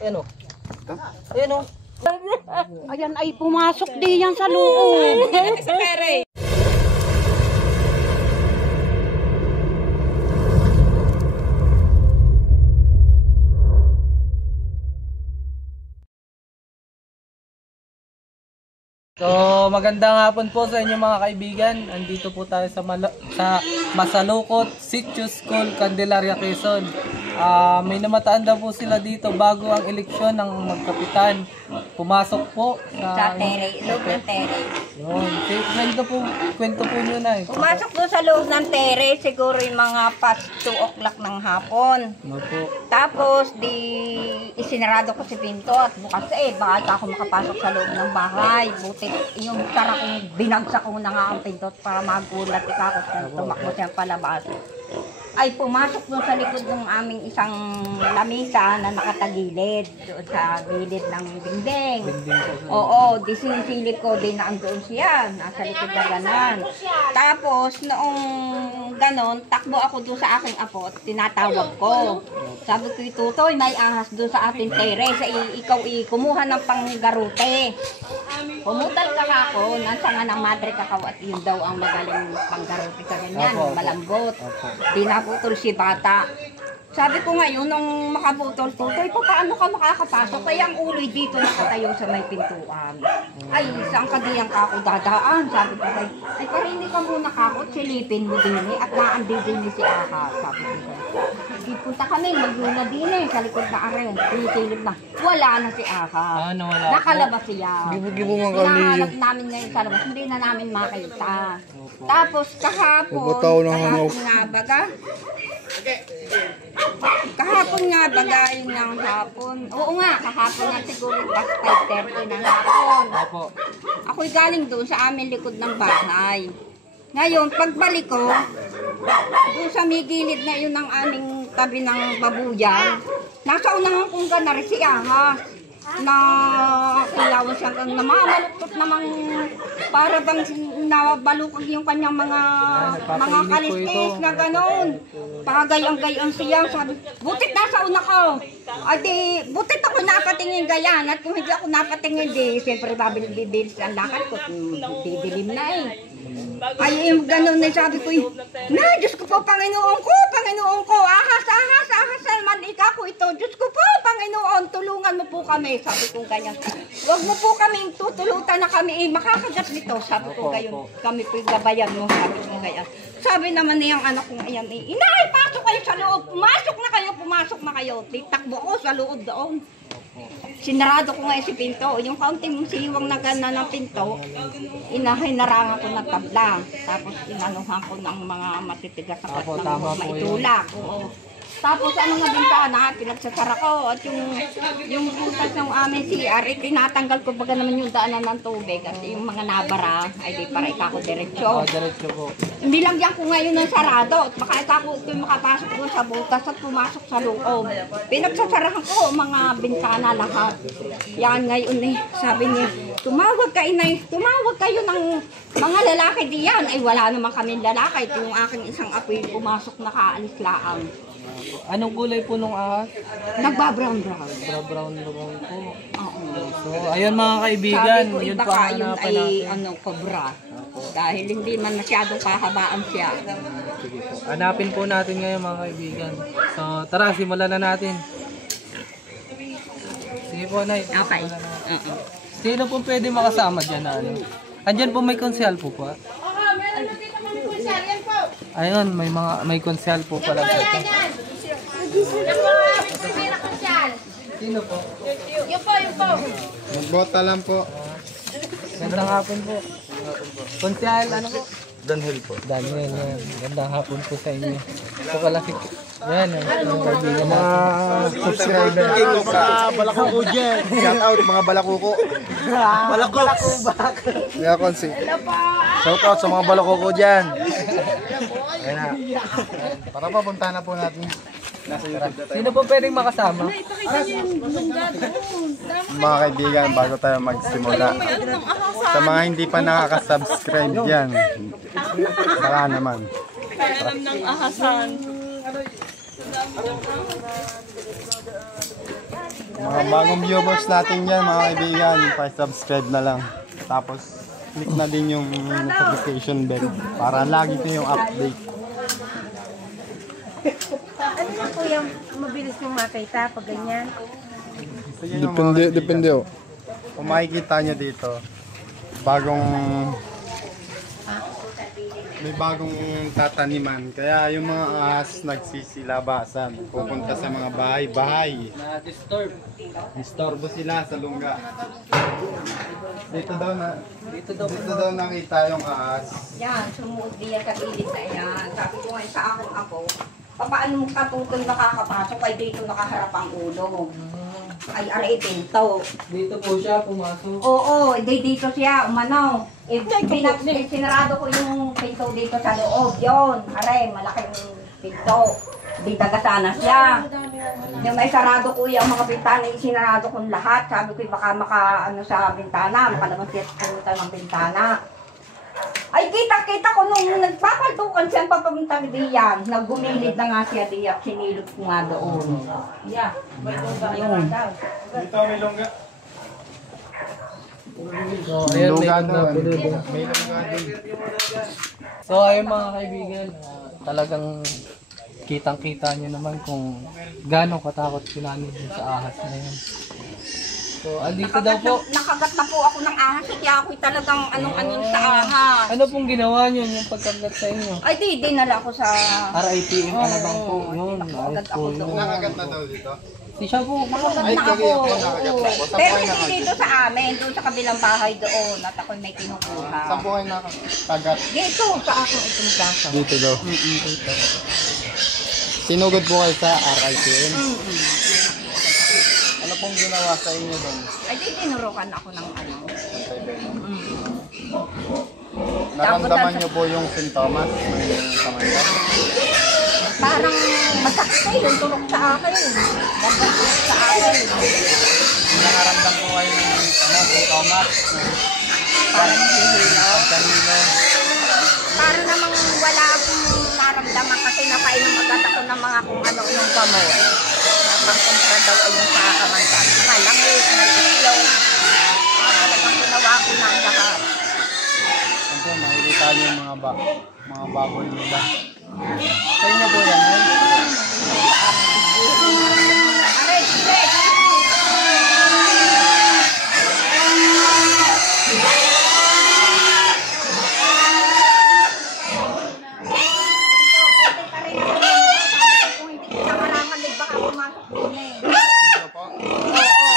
Ayan o. Ayan o. Ayan ay pumasok di yan sa loob. Sa pere. So, magandang hapon po sa inyo mga kaibigan. Andito po tayo sa Masalukot, Sitio School, Candelaria, Quezon. May namataan daw po sila dito bago ang eleksyon ng magkapitan. Pumasok po Sa tere, loob ng tere. Yun. Kwento po nyo na. Pumasok doon sa loob ng tere, siguro yung mga past 2 o'clock ng hapon. No po. Tapos, isinarado ko si pinto at bukas baka ako makapasok sa loob ng bahay. Buti, yung tara kong binagsak ko na nga ang pinto para magulat ako kung tumakbo siyang palabas. Ay pumasok doon sa likod ng aming isang lamisa na nakatagilid doon sa gilid ng dingding. Oo, di sinisilip ko din na andoon siya, nasa likod na ganon. Tapos noong ganon, takbo ako doon sa aking apo at tinatawag ko. Sabi ko, Tutoy, may ahas doon sa ating tere, ikaw kumuha ng panggarute. Pumutal ka ako, nasa nga ng madre kakao at yun daw ang magaling panggarute ka ganyan, malambot. Dinaputol si bata. Sabi ko ngayon, nung makaputol, Tutoy, paano ka makakapasok? Kaya ang uloy dito nakatayo sa may pintuan. Ay, saan ka diyan ka ako dadaan? Sabi ko, ay parinig ka muna kako, silipin mo din at naandi din si Aha. Sabi ko, punta kami, magluna din sa likod na aren. Pinisilip na, wala na si Aha. Wala. Nakalabas siya. Hinahanap namin ngayon sa labas, hindi na namin makita. Tapos kahapon nga baga, kahapon nga bagay ng hapon. Oo nga, kahapon nga siguro past 5:30 ng hapon. Ako'y galing doon sa amin likod ng bahay. Ngayon, pagbalik ko, doon sa may gilid na yun ng aming tabi ng babuyan, nasa unahan kong ganari si Ahas. Na kilawan siya kang namamaluktot namang para bang nabalukag yung kanyang mga kalistis na gano'n. Pagayang-gayang siya, sabi, butit nasa una ko. Adi, butit ako napatingin gayan. At kung hindi ako napatingin, siyempre bibilis ang lakad ko. Didilim na Ay, yung gano'n na sabi ko, na, Diyos ko po, Panginoon ko, ahas, man ika ko ito, Diyos ko po, Panginoon, tulungan mo po kami, sabi ko ganyan. Huwag mo po kaming tutulutan na kami, makakagat nito, sabi ko gayon, kami po gabayan mo, sabi ko ganyan. Sabi naman niyang anak kong ayan, inay, pasok kayo sa loob, pumasok na kayo, titakbo ko sa loob doon. Sinarado ko ngayon si pinto. Yung kaunting siwang na gana ng pinto, hinarangan ko ng tabla. Tapos inanuhan ko ng mga matitigas na maitulak. Oo. Tapos ano nga bintana, pinagsasara ko. At yung butas ng amin CR, tinatanggal ko baga naman yung daanan ng tubig. At yung mga nabara, ay di para ikako diretsyo. Diretso po. Nilagyan ko ngayon ng sarado. At baka ikako ito'y makapasok doon sa butas at pumasok sa loob. Pinagsasarahan ko mga bintana lahat. Yan ngayon sabi niya, tumawag kayo ng mga lalaki diyan. Ay wala naman kami lalaki. Ito yung aking isang apoy pumasok na kaalis laang. Anong kulay po nung ahas? Nagbabrown. Brown po. Oo. So, ayun mga kaibigan. Sabi ko, yun baka po yun ay kobra. Dahil hindi man masyadong kahabaan siya. Sige po. Hanapin po natin ngayon mga kaibigan. So, tara, simulan na natin. Sige po, Nay. Okay. Sino po pwede makasama dyan na ano? Andyan po may konsyal po pa. Ayun, may konsyal po pala dito. Sino po? Yung po. Magbota lang po. Gandang hapon po. Konsyal, ano po? Daniel po. Daniel, yan. Gandang hapon po sa inyo. Ito pala si... Yan, ang kaibigan Mga subscriber sa Balakuko dyan. Shout out mga Balakuko. Balakuko. Kaya konsi. Shout out sa mga Balakuko dyan. Ayan na. Para papuntahan na po natin. Nasa YouTube na tayo. Sino po pwedeng makasama? Mga kaibigan, bago tayo magsimula. Sa mga hindi pa nakaka-subscribe dyan. Baka naman. Alam ng ahasan. Mga bagong viewers natin yan mga kaibigan, pa-subscribe na lang. Tapos click na din yung notification bell para lagi kayong update. Ano na po yung mabilis mong makita pag ganyan? Depende oh. Kung makikita nyo dito, may bagong tataniman. Kaya yung mga ahas nagsisilabasan, pupunta sa mga bahay-bahay. Na-disturb. Istorbo sila sa lungga. Dito daw nakita yung ahas. Yan, sumuot diyan sa gilid na yan. Sabi ko ngayon sa akong ako, paano mo katutoy nakakapasok ay dito nakaharap ang ulo. Ay, aray, pinto. Dito po siya pumasok. Oo, dito siya, umano. Sinarado ko yung pinto dito sa loob, yon. Aray, malaking pinto. Di taga-sana siya. Yung may sarado ko yung mga bintana, sinarado kong lahat. Sabi ko, baka ano sa bintana, makalabas siya sa ng bintana. Ay, kita ko nung nagpapaltukan siya papabuntang diyan. Naggumilid na nga siya diyan, sinilot ko nga doon. Yeah, yun. Dito may lungga. So, ayan, may Lungga lungga doon. po doon. May lungga doon. So, ayun mga kaibigan, talagang kitang-kita nyo naman kung gano'ng katakot si nanay dun sa ahas na yun. So, andito daw po. Nakagat na po ako ng ahas, kaya ako'y talagang anong-anong sa ahas. Ano pong ginawa nyo yung pagkagat sa inyo? Ay, dinala ko sa... RIPM ka na bang po? Yun, ayos po yun. Nakagat na daw dito. Si siya po, Nakagat Ay, na ako. kaya po nakagat na po. Saan Pero po kayo hindi nakagat? dito sa amin, doon sa kabilang bahay doon, at ako'y may kinukuha. Saan po kayo nakagat? Dito, sa aking itong gaso. Dito daw. Dito. Sinugod po kayo sa RIPM. Ano pong ginawa sa inyo doon? Ay, di tinurukan ako ng ano. Naramdaman niyo po yung sintomas ng kamandag? Parang masakit yung tulog sa akin. Nagpapalok sa akin. Nakaramdam po kayo ng sintomas? Parang hihilo. Kanino? Para namang wala akong naramdaman kasi napainom agad ako ng mga kung ano ng gamot. Napangkontra daw ay yung sa kamandag. Malangit, may islaw. Talagang ginawa ko ng lahat. Ano po, makikita niyo yung mga baboy nila. sa inyo po yan, ay? Aray, sige! Kung hindi kita malaman, baka pumasok din eh. Ano po? Oo.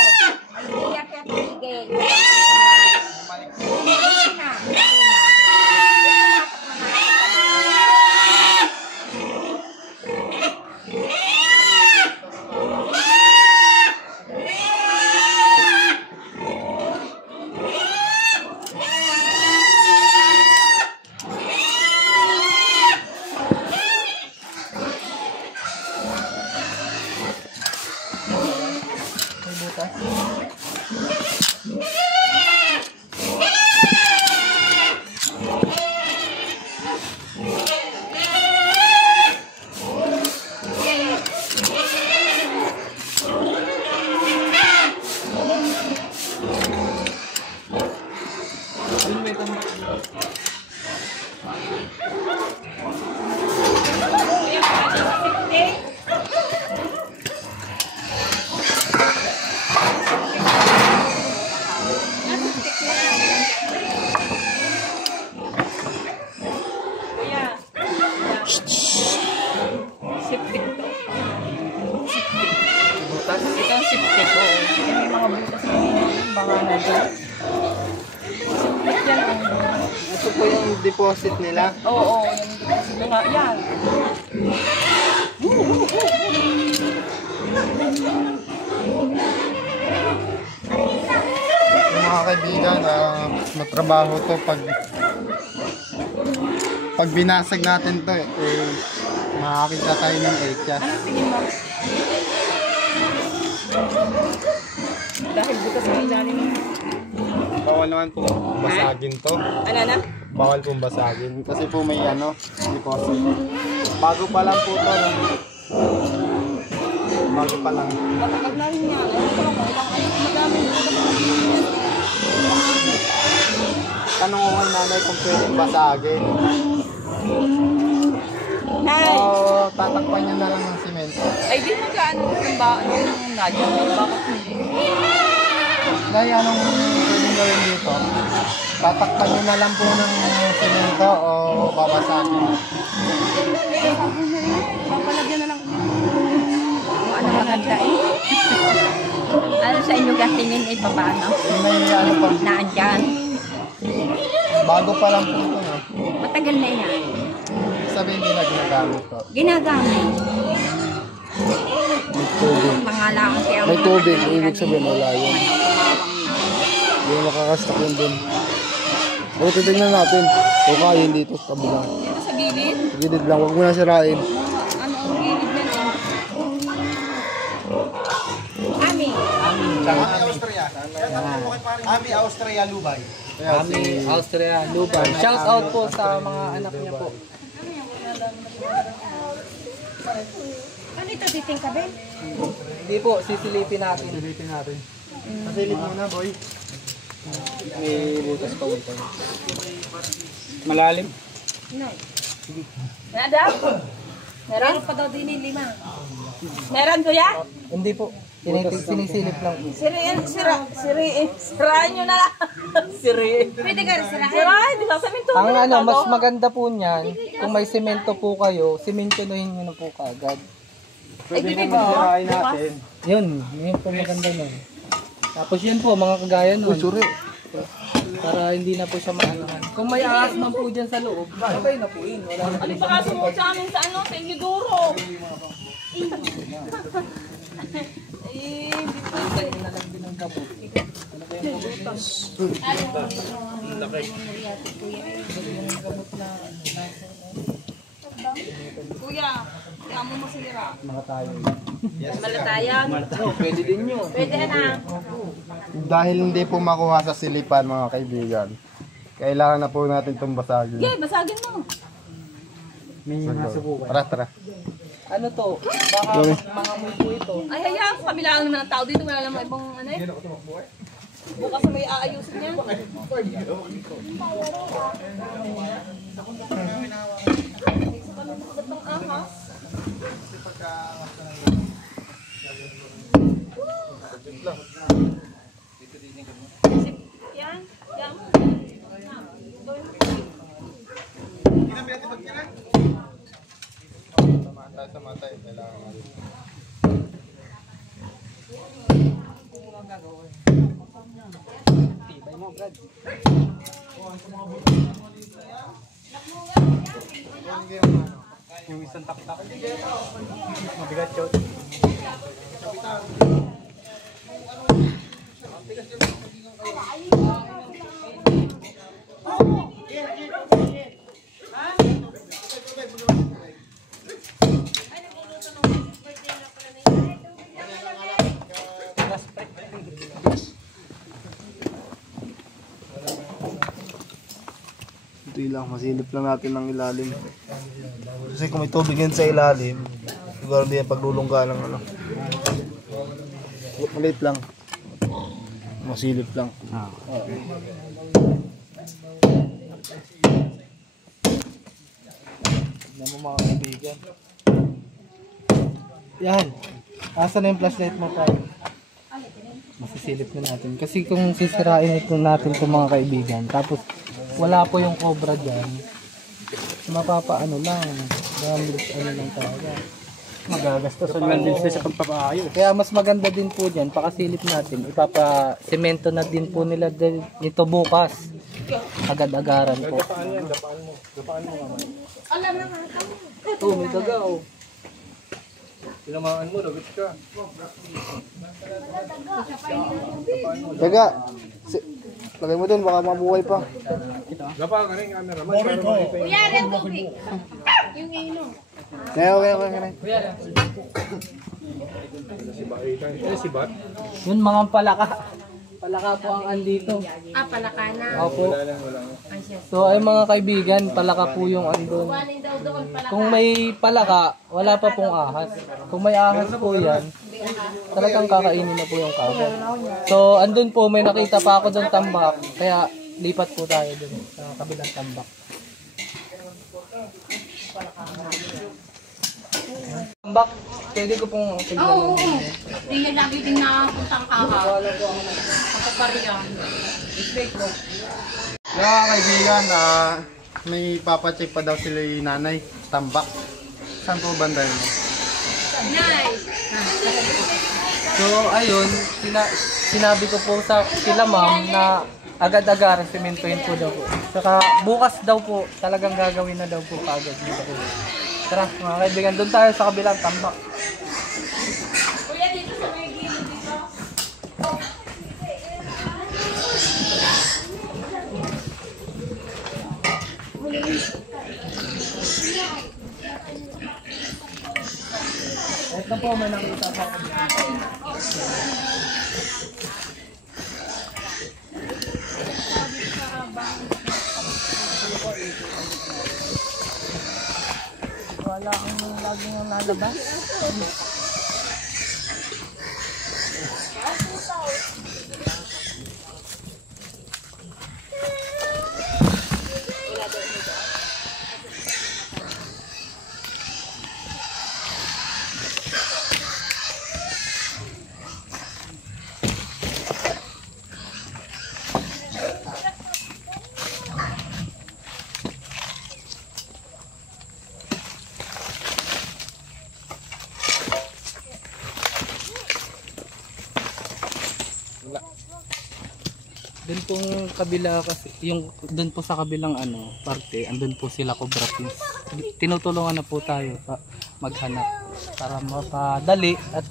Ay, hindi yan kaya tumigil. Hindi na. May butas. Yun, may tama. Butas. Ito ang sipit po. May mga butas na baka nandun. Ito po yung deposit nila. Oo, yung deposit na nga. Yan. Yung mga kaibigan, matrabaho to pag binasag natin to makakita tayo ng echas. Dahil bukas ang ilalim. Bawal naman po basagin to. Ano na? Bawal pong basagin kasi po may deposit. Bago pa lang po to. Bago pa lang. Matagal na rin yan. Ano ko lang kung ilang anak madami dito sa Tanong ko kay nanay kung pwedeng basagin. Nay! O tatakpan niya na lang ng simento. Ay, di mo gaano yung nadya. Bakit hindi? Nay, anong pwedeng gawin dito? Tatakpan niyo na lang po ng simento o babasagin? Papalagyan na lang. Kung ano maganda eh. Ano sa inyo gatingin ay paano? May ano pa, Naandyan. bago pa lang po ito. No? Matagal na yan. Sabihin din na ginagamit ko. Ginagamit. May tubig. Mga lang kaya May tubig, ibig sabihin wala yun. Hindi na makakastak yun dun. O, titignan natin. O kaya dito sa kabila. Dito sa gilid? Sa gilid lang, huwag mo na sirain. Ano ang gilid na lang? Ami. Ami, Austria, Lubay. Kami, Austria, Luban. Shout out po sa mga anak niya po. Ano ito, titing ka, Ben? Hindi po, sisilipin natin. Silipin natin. Pasilip muna, boy. May butas pa ulit. Malalim. Nada? Meron pa daw din yung 5. Meron kuya? Hindi po. Sinisilip lang po. Sirain nyo na lang. Pwede ka rin sila. Sirain, di ba? Sabihin to. Ang ano, mas maganda po niyan, kung may semento po kayo, simentonuhin nyo na po kaagad. Pwede naman sirain natin. Yun po maganda nun. Tapos yun po, mga kagaya nun. Suri. Para hindi na po siya maanahan. Kung may ahas man po dyan sa loob, sabay na po yun. Wala na. Ano pa kaso mo sa amin sa ano? Sa Iniduro. Na lang din ang kabot. Kuya, kaya mo masira. Mga tayo. Malatayan. Pwede din yun. Pwede na. Dahil hindi po makuha sa silipan, mga kaibigan, kailangan na po natin itong basagin. Okay, basagin mo. May nasubukan. Tara, tara. Ano to? Baka mga multo ito. Ay, hayaan ko. Kabilaan naman ng tao dito. Wala namang ibang ano eh. Bukas na may aayusin niya. Yan. Yan mo. Sa mata, kailangan natin. Tibay mo, Brad. Yung isang taktak. Mabigat yun. Ito lang, masilip lang natin ng ilalim. Kasi kung may tubig yan sa ilalim, siguro hindi yan paglulungga ng ano. Maliit lang. Masilip lang. Tignan mo mga kaibigan. Yan. Asa na yung flashlight mo pa? Masisilip na natin. Kasi kung sisirain ito natin itong mga kaibigan, tapos wala po yung cobra dyan, mapapaano lang. Gamit ano lang talaga. Magagastosan lang din sila sa pagpapaayos. Kaya mas maganda din po dyan, pakasilip natin, ipapa-semento na din po nila nito bukas. Agad-agaran po. Ito, may daga oh. Tinamaan mo, lagot ka. Teka, lagay mo dun, baka mabuhay pa. Gapa ka rin, camera. Kuya, rin tubig. Yung ino. Okay. Si Bat? Yun mga palaka. Palaka po ang andito. Ah, palakana. Opo. So ay mga kaibigan, palaka po yung andun. Waling daw doon pala. Kung may palaka, wala pa pong ahas. Kung may ahas po yan, talagang kakainin na po yung kagat. So, andun po, may nakita pa ako doon tambak. Kaya, lipat po tayo doon sa kabilang tambak. Tambak, pwede ko pong tignan. Oo. Hindi yan lagi din nakapuntang kaha. Kapapariyan. Mga kaibigan, may papacheck pa daw sila yung nanay, tambak. Saan po banda yun? Nice. So, ayun, sinabi ko po sa sila ma'am na agad-agar, simentohin po daw po. Saka bukas daw po, talagang gagawin na daw po kaagad. Tara, mga kaibigan, doon tayo sa kabilang tambak. Ito po, may nakita pa ako. Wala akong laging nalabas. Doon pong kabila kasi, yung doon po sa kabilang parte, andun po sila Cobra Teams. Tinutulungan na po tayo pa maghanap para mapadali at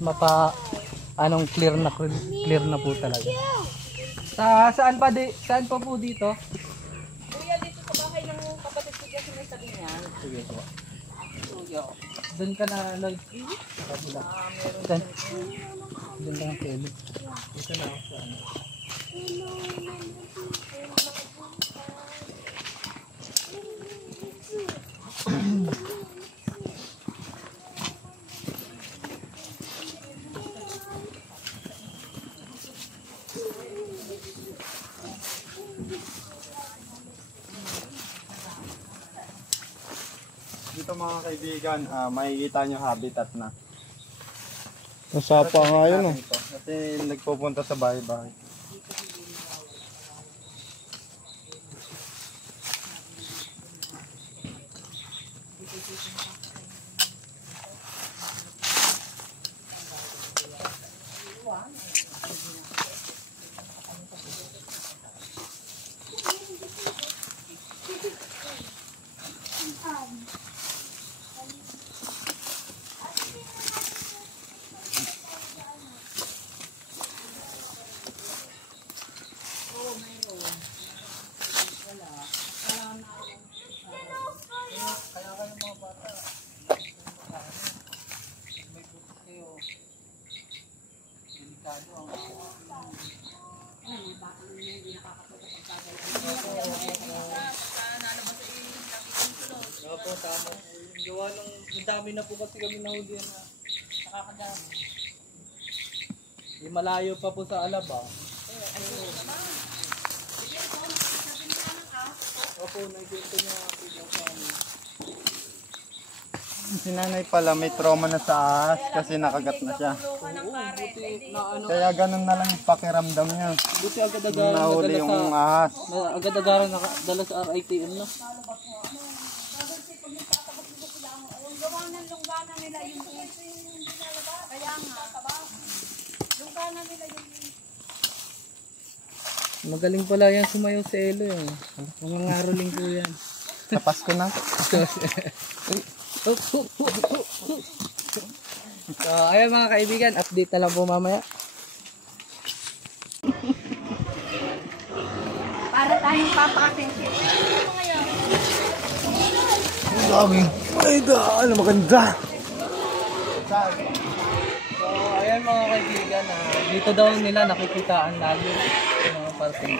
clear na po talaga. Saan pa po dito? Kuya, dito sa bahay ng kapatid ko dyan may sabi niya. Sige po. Doon ka na Lloyd. Sa kabila. Doon ka na Kelly. Dito na ako sa Dito mga kaibigan, makikita nyo habitat na. Nasapa nga yun oh. Kasi nagpupunta sa bahay-bahay. Opo, tama. Gawa ng dami na po kasi kami nahuli na nakakadami. Di malayo pa po sa Alaba. Opo, nakikita niya sa amin. Si nanay pala may trauma na sa ahas kasi nakagat na siya. Kaya ganun na lang yung pakiramdam niya. Buti agad-agaran Nahuli yung ahas. agad-agaran nakadala sa RITM na. Magaling pala yan sumayaw sa Elo eh. Mga ngaroling po yan. Sa Pasko na. So, ayun mga kaibigan, update na lang po mamaya. Para tayong papakasin. Ang daming. Ay, daan. Maganda. So, ayan mga kaibigan, dito daw nila nakikitaan lagi yung mga parting.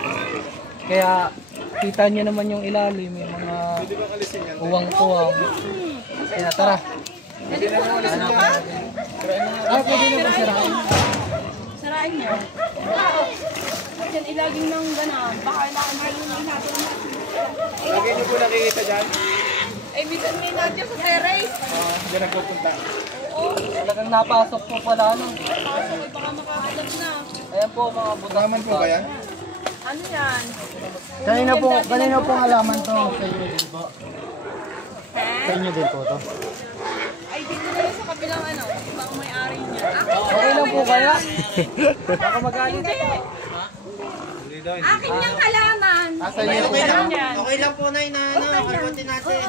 Kaya, kita nyo naman yung ilalim, yung mga uwang-uwang. Kaya tara. Hanapan natin. Pwede na ba sirahin? Sarain mo. At yan ilaging ng ganon. Baka kailangan natin. Lagi niyo po nakikita dyan? Ay, minsan may nandiyan sa terrace. Diyan nagpupunta. Talagang napasok po pala ano. Ay, baka makakalat na. Ayan po mga butas. Naman po ba yan? Ano yan? Kanina pong alaman to sa inyo din po. Sa inyo din po to. Ay, dito na yun sa kabilang ano. Ibang may-ari niya. Okay lang po kaya? Baka magalit. Akin yung kalaman. Sa inyo po na. Okay lang po na kalbotin natin.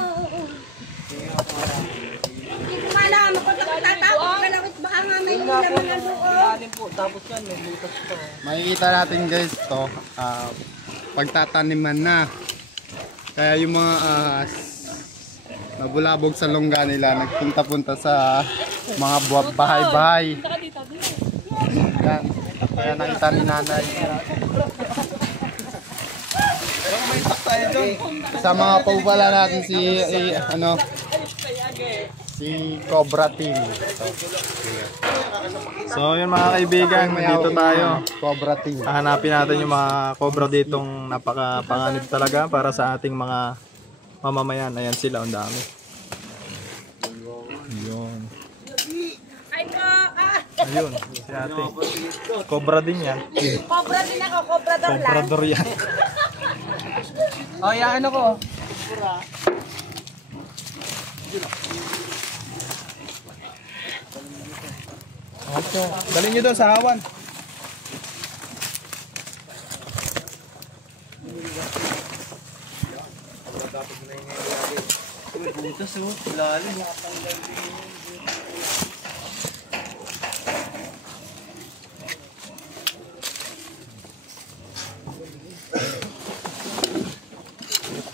Hindi ko malaman ko sa tatapos ka lang at baka nga may Yun nga po laman yung ng loob. ilalim po. Tapos yan, may butas po. Makikita natin guys to, pagtataniman na. Kaya yung mga nabulabog sa longga nila, nagpunta-punta sa mga bahay-bahay. Yan. Kaya nakita ni nanay. Sa mga pala natin si Cobra Team. So yun mga kaibigan, dito tayo. Cobra Team. Hahanapin natin yung mga cobra ditong napakapanganib talaga para sa ating mga mamamayan. Ayan sila, ang dami. Yun. Ayun, si ate. Cobra din yan. Cobra din ako, cobrador lang. Cobrador yan. Oh, yan ano ko. Okay. Dalhin niyo doon sa hawan. Butas oh, lalim.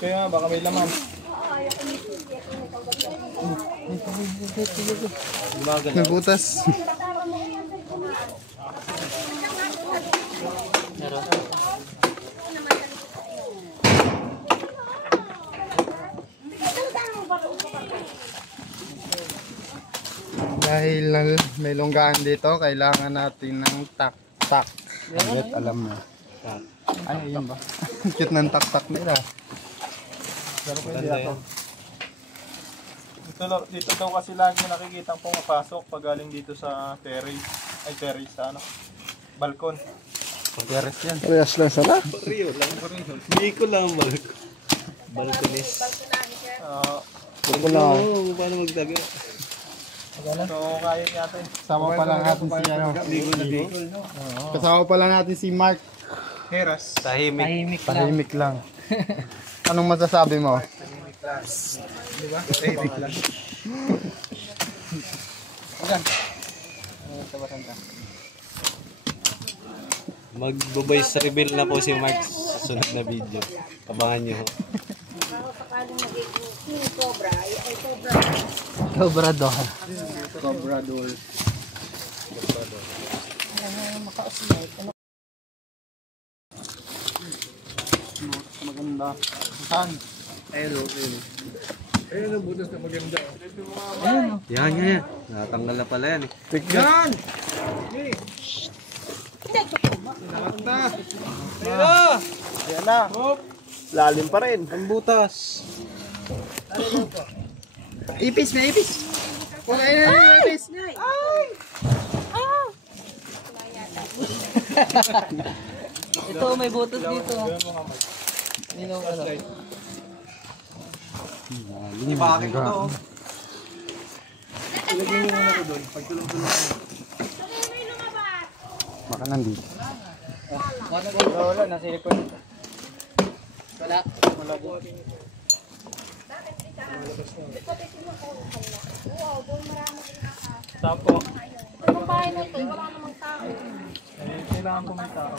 Kaya baka may laman. May butas. Dahil may longgaan dito, kailangan natin ng tak-tak. Alam mo. Ay, yun ba? Cute ng tak-tak nila. Pero pwede ako. Dito daw kasi lagi nakikita pumapasok pag galing dito sa terrace. Ay, terrace sa ano? Balkon. Terrace yan. Parehas lang sana? Hindi ko lang balkonis. Paano magdaga? So, kaya natin. Kasama pa lang natin si ano. Kasama pa lang natin si Mark. Heras. Tahimik. Tahimik lang. Anong masasabi mo? Diba? Tahimik lang. Mag-voice reveal na po si Mark sa sunod na video. Abangan nyo. Cobrador. Cobrador. Maganda. Saan? Ayun ang butas na maganda. Yan. Natanggal na pala yan. Yan! Yan na. Lalim pa rin. Ang butas. Ipis, may ipis. Ipis. Ito, may butas dito. Nino, ano? Bakit ito? Baka nandito. Wala, nasa likod. Wala. Wala po. Tapo. Ang bahay na ito, wala namang tao. Kailangan po may tao.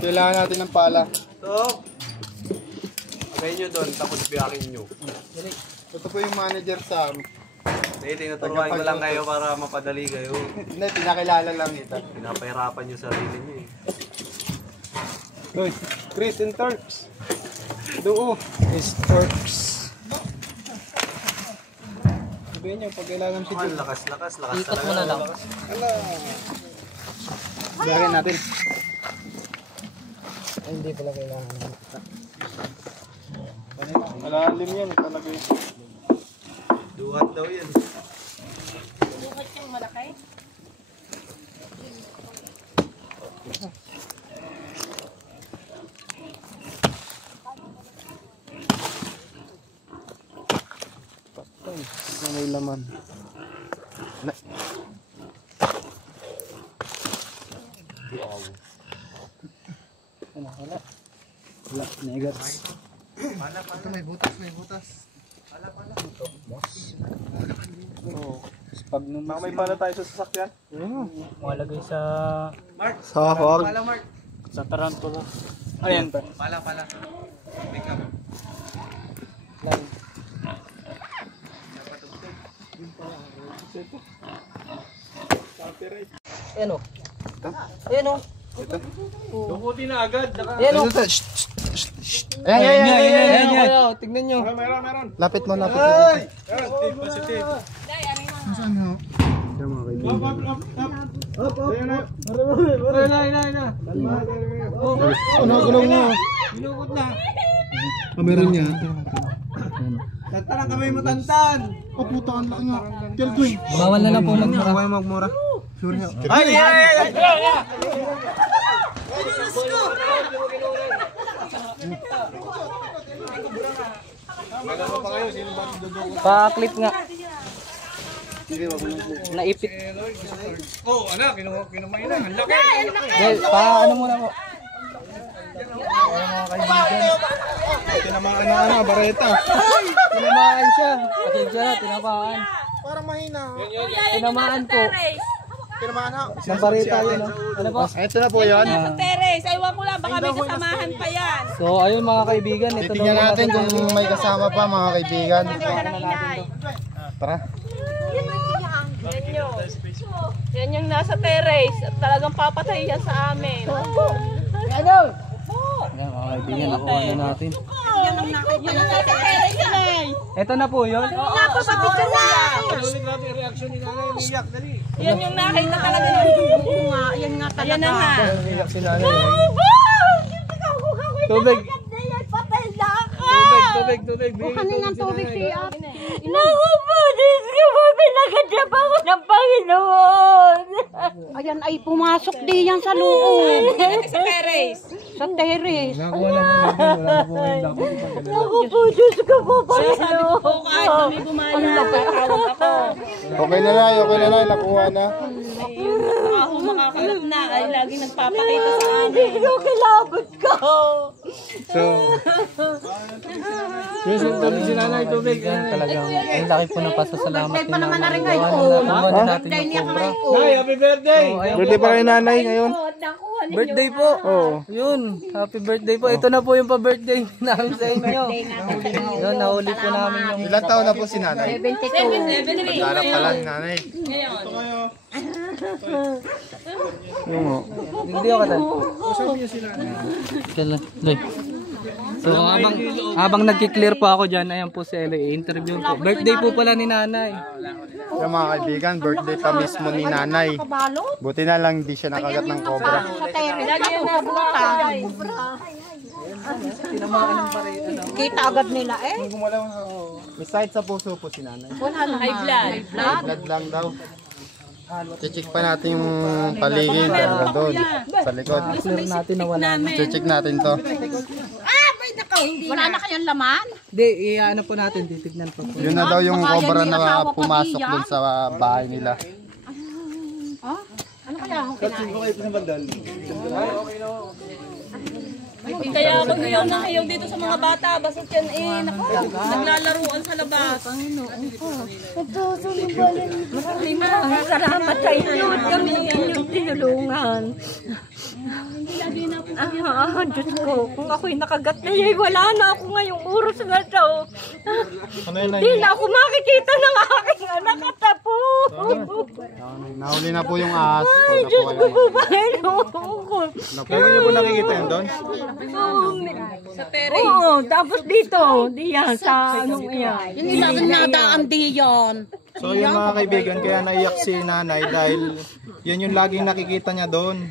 Kailangan natin ng pala. So, abay nyo doon, tapos biyakin nyo. Ito po yung manager sa amin. Tinuturuan ko lang kayo para mapadali kayo. Hindi, pinakilala lang ito. Pinapahirapan nyo sarili nyo eh. Chris and Turks. Duo. Storks. Sabihin niyo, pag kailangan si Jun. Lakas. Ikot mo na lang. Biyakin natin. Ay, hindi pala kailangan. Malalim yan, talaga yun. Duhat daw yan. Bukat yung malaki. May laman. Wala. Negat. Ito may butas. Pag may pala tayo sa sasakyan. Malagay sa... Sa hawak. Sa tarantula. Ayan. Pala. Pick up. Ayan o. Ayan o. Dukutin na agad. Ayan o. Ayan. Tignan nyo. Meron. Lapit mo. Positive. Saan ho? Gulong mo. Binukot na. Meron niya. Tantan kami matantan. Oh, puta, ang laki nga. Kelvin. Bawal na lang po magmura. Huwag magmura. Sure ho. Ay! Pa-clip nga. Naipit. Oh, anak, kinumay na. Ang laki. Pa-ano muna po. Tinamaan bareta. Tinamaan siya. Pasensya na, tinapaan. Parang mahina. Tinamaan po. Tinamaan ho. Ng barita yun. Ano po? Ito na po yun. Sa terrace. Aywan ko lang. Baka may kasamahan pa yan. So, ayun mga kaibigan. Ito Titingnan daw natin kung may kasama pa mga kaibigan. Tara. Yan yung nasa terrace. At talagang papatay yan sa amin. Ayan mga kaibigan, nakuha na natin. Yan ang nasa terrace yan ay. Ito na po yun. Napapapicture na. Panulit natin yung reaction ni nanay. Umiyak, dali. Yan yung nakita talaga ng bunga. Yan nga talaga. Yan na nga. Umiyak si nanay. Tubig. Patay na ako. Tubig. Kuhanin ng tubig siya. Naku po, Diyos ko po, pinagandap ako ng Panginoon. Ayan ay pumasok di yan sa loob. Sa terrace. Sa terrace. Naku po, Diyos ko po, Panginoon. Kahit kami gumaya, tatawag ako. Okay na lang. Nakuha na. Ako makakalat na, ay lagi nagpapakita sa amin. Diyos ko, kilabot ko. Si nanay, tubig. Talagang ang laki po ng pasasalamat ni Mama. Natin yung cobra. Nay, happy birthday! Birthday pa kay nanay ngayon. Birthday po. Yun. Happy birthday po. Ito na po yung pa-birthday namin sa inyo. Yun, nahuli po namin yung... Ilang taon na po si nanay? 73. Magharap pa lang nanay. Hindi ako katan. So habang nagki-clear po ako dyan, ayan po si Ellie, interview po. Birthday po pala ni nanay. Yung mga kaibigan, birthday pa mismo ni nanay. Buti na lang hindi siya nakagat ng cobra. Sa terrace. Lagi yung nabuhay. Kita agad nila eh. May sakit sa puso po si nanay. High blood. Blood lang daw. Check pa natin yung paligid doon sa likod. Clear natin na wala na. Check natin to. Wala na kayong laman? Hindi, ano po natin, titignan po. Yun na daw yung cobra na pumasok doon sa bahay nila. Ano kaya akong kinain? Kaya ako ngayon na kayo dito sa mga bata, basta yan eh, naglalaruan sa labas. Maraming salamat sa inyo. Kami inyong tinulungan. Diyos ko, kung ako'y nakagat na yay, wala na ako ngayong oras na to. Hindi na ako makikita ng aking anak at apo. Nahuli na po yung ahas. Ay, Diyos ko po ba? Kailan niyo po nakikita yun doon? Sa Perez. Oo, tapos dito. Diyan, sa anong yan. Hindi natin nadaan diyan. So yun mga kaibigan, kaya naiyak si nanay dahil yan yung laging nakikita niya doon.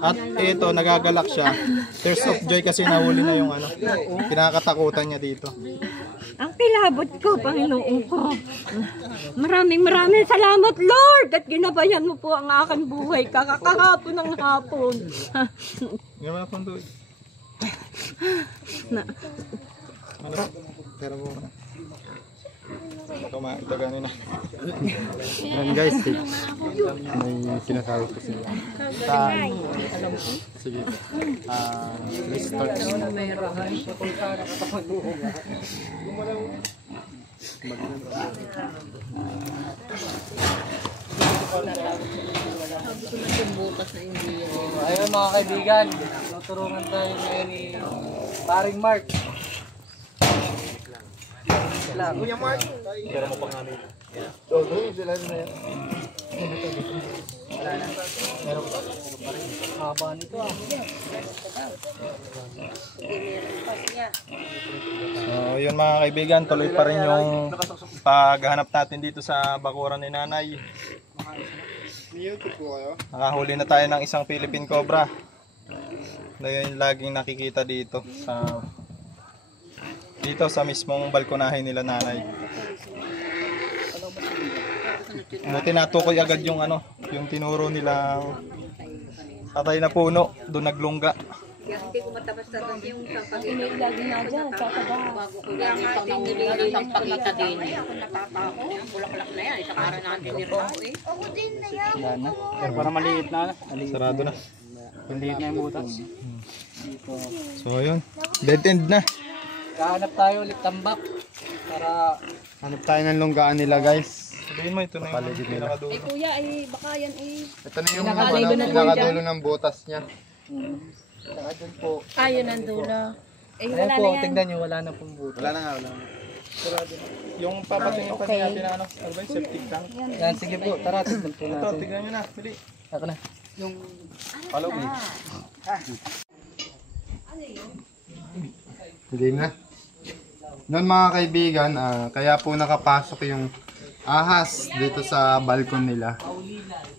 At ito, nagagalak siya. Tears of joy kasi nahuli na yung ano, pinakatakutan niya dito. Ang kilabot ko, Panginoon ko. Maraming salamat, Lord! At ginabayan mo po ang aking buhay kakakahapon ng hapon. Ngayon na punto. Ano? Pero mo na. Ito ganin na. Yan guys, may sinasabi ko sila. Sige. Let's start. Ayun mga kaibigan, tuturungan tayo ngayon ni Paring Mark. Kuya Mark. Pero mo pang namin. Sila na yan. Haba nito ah. So yun mga kaibigan, tuloy pa rin yung paghahanap natin dito sa bakuran ni nanay. Nakahuli na tayo ng isang Philippine Cobra. Na yun laging nakikita dito sa mismong balkonahe nila nanay. Tinatukoy agad yung ano, yung tinuro nilang tatay na puno, doon naglungga. Hindi ko matapos-tapos yung sa pag-inig. Lagi na dyan, kakaba. Bago ko lang ito nang ulilang ng pagkita din. Ako natatako. Bulaklak na yan, isa kara natin nirao eh. Pero para maliit na. Sarado na. Maliit na yung butas. So ayun, dead end na. Kahanap tayo ulit tambak para Hanap tayo ng lunggaan nila guys. Sabihin mo ito na yung pinakadulo. Kuya, baka yan eh. Ito na yung pinakadulo ng butas niya. saka dun po. Ayun ang dulo. Ayan po, tignan nyo, wala na pong buto. Wala na nga, wala na. Yung papatingin pa niya natin na ano, ano ba yung septic tank? Yan, sige po, tara, tignan po Ito, natin. tignan nyo na, dali. Ako na. Follow me. Hindi na. Noon mga kaibigan, kaya po nakapasok yung ahas dito sa balkon nila.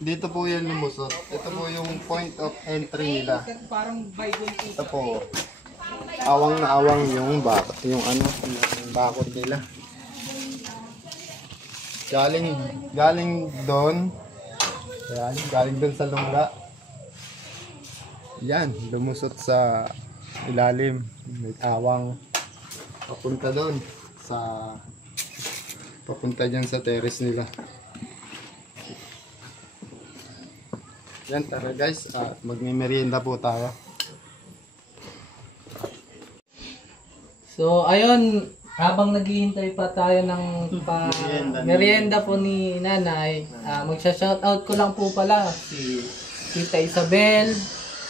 Dito po yan lumusot. Ito po yung point of entry nila. Ito po. Awang na awang yung bakot, yung ano, yung bakod nila. Galing doon. Yan, galing doon sa lungga. Yan, lumusot sa ilalim. May awang papunta doon sa papunta dyan sa terrace nila. Yan, tara guys, magme-merienda po tayo. So, ayun, habang naghihintay pa tayo ng merienda po ni Nanay, magsha-shoutout ko lang po pala si Tita Isabel,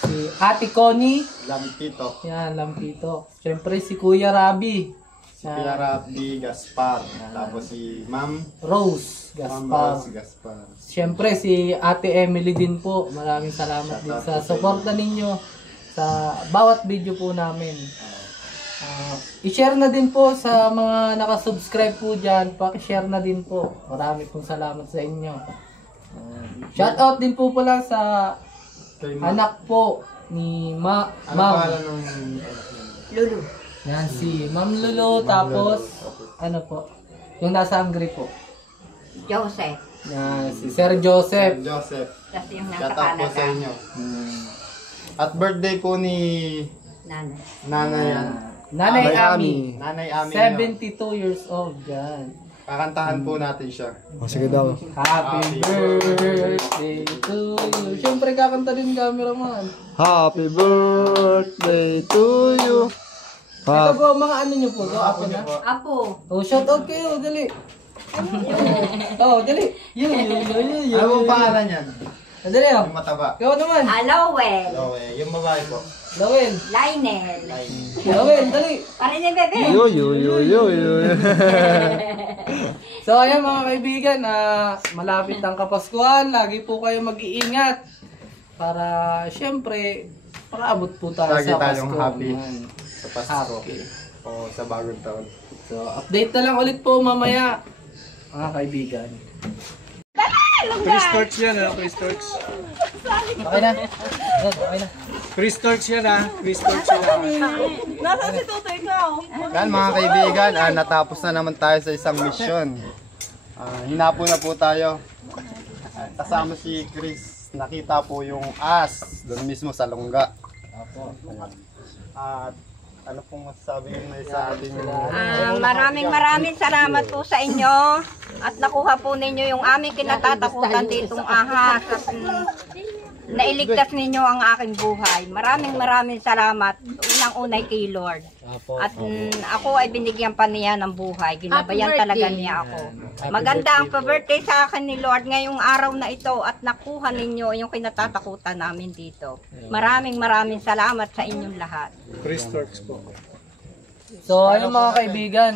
si Ate Connie, Lampito. yan, Lampito. Siyempre si Kuya Rabi, Si Kuya Rabi Gaspar. Tapos si Ma'am Rose Gaspar. Gaspar. Siyempre si Ate Emily din po. Maraming salamat din sa suporta ninyo sa bawat video po namin. I-share na din po sa mga nakasubscribe po dyan. Paki-share na din po. Marami pong salamat sa inyo. Shoutout din po pala sa anak po ni Ma'am Lulu. Yan si Ma'am Lulu. Tapos ano po, yung nasa Hungary po. Joseph. Yan si Sir Joseph. Joseph. Kasi yung nasa Shout out po Canada. sa inyo. At birthday po ni Nanay. Nanay. Nanay Ami. Nanay Ami. 72 years old. Yan. Kakantahan po natin siya. Sige daw. Happy birthday to you. Siyempre kakanta din cameraman. Happy birthday to you. Ito po mga ano nyo po. So, apo na. Apo. Oh, shout out kayo. Dali. Oh, dali. Yun. Ano ang pangalan yan? Dali oh. Yung mataba. Ikaw naman. Hello, well. Yung babae po. Lawel. Lionel. Lawel, dali. Pare ni bebe. Yo. So ayan mga kaibigan, malapit ang Kapaskuhan, lagi po kayo mag-iingat para syempre makaabot po tayo Lagi sa tayong Pasko. happy Ayan. sa Pasko. O sa bagong taon. So update na lang ulit po mamaya mga kaibigan. Chris Torch yan ha, Chris Torch. Okay na? Okay na. Chris Torch yan ha, Chris Torch yan. Yan mga kaibigan, natapos na naman tayo sa isang misyon. Hinapo na po tayo. Kasama si Chris, nakita po yung as doon mismo sa lungga. At ano pong masasabi nyo sa ating Maraming salamat po sa inyo at nakuha po ninyo yung aming kinatatakutan ditong ahas at nailigtas ninyo ang aking buhay. Maraming salamat. Unang-unay kay Lord. At ako ay binigyan pa niya ng buhay. Ginabayan talaga niya ako. Maganda ang pa-birthday sa akin ni Lord ngayong araw na ito at nakuha ninyo yung kinatatakutan namin dito. Maraming salamat sa inyong lahat. Chris Torch po. So ayun mga kaibigan,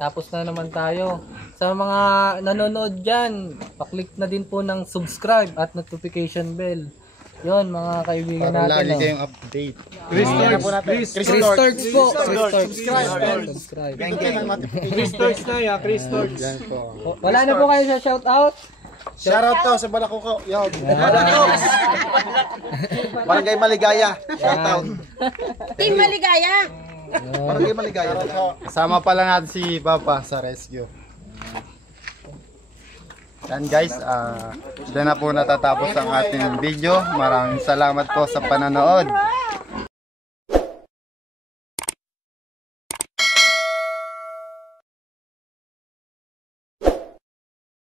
tapos na naman tayo. Sa mga nanonood dyan, paklik na din po ng subscribe at notification bell. Yun mga kaibigan para natin. lagi kayong update. Chris Torch. Chris Torch po. Subscribe. Chris Torch na yan, Chris Torch. Yan po. Wala na po kayo sa shoutout? Shoutout to sa Balakuko. Yo. Barangay Maligaya. Shoutout. Team Maligaya. Barangay Maligaya. Kasama pala natin si Papa sa rescue. Yan guys, dyan na po natatapos ang ating video. Maraming salamat po sa panonood.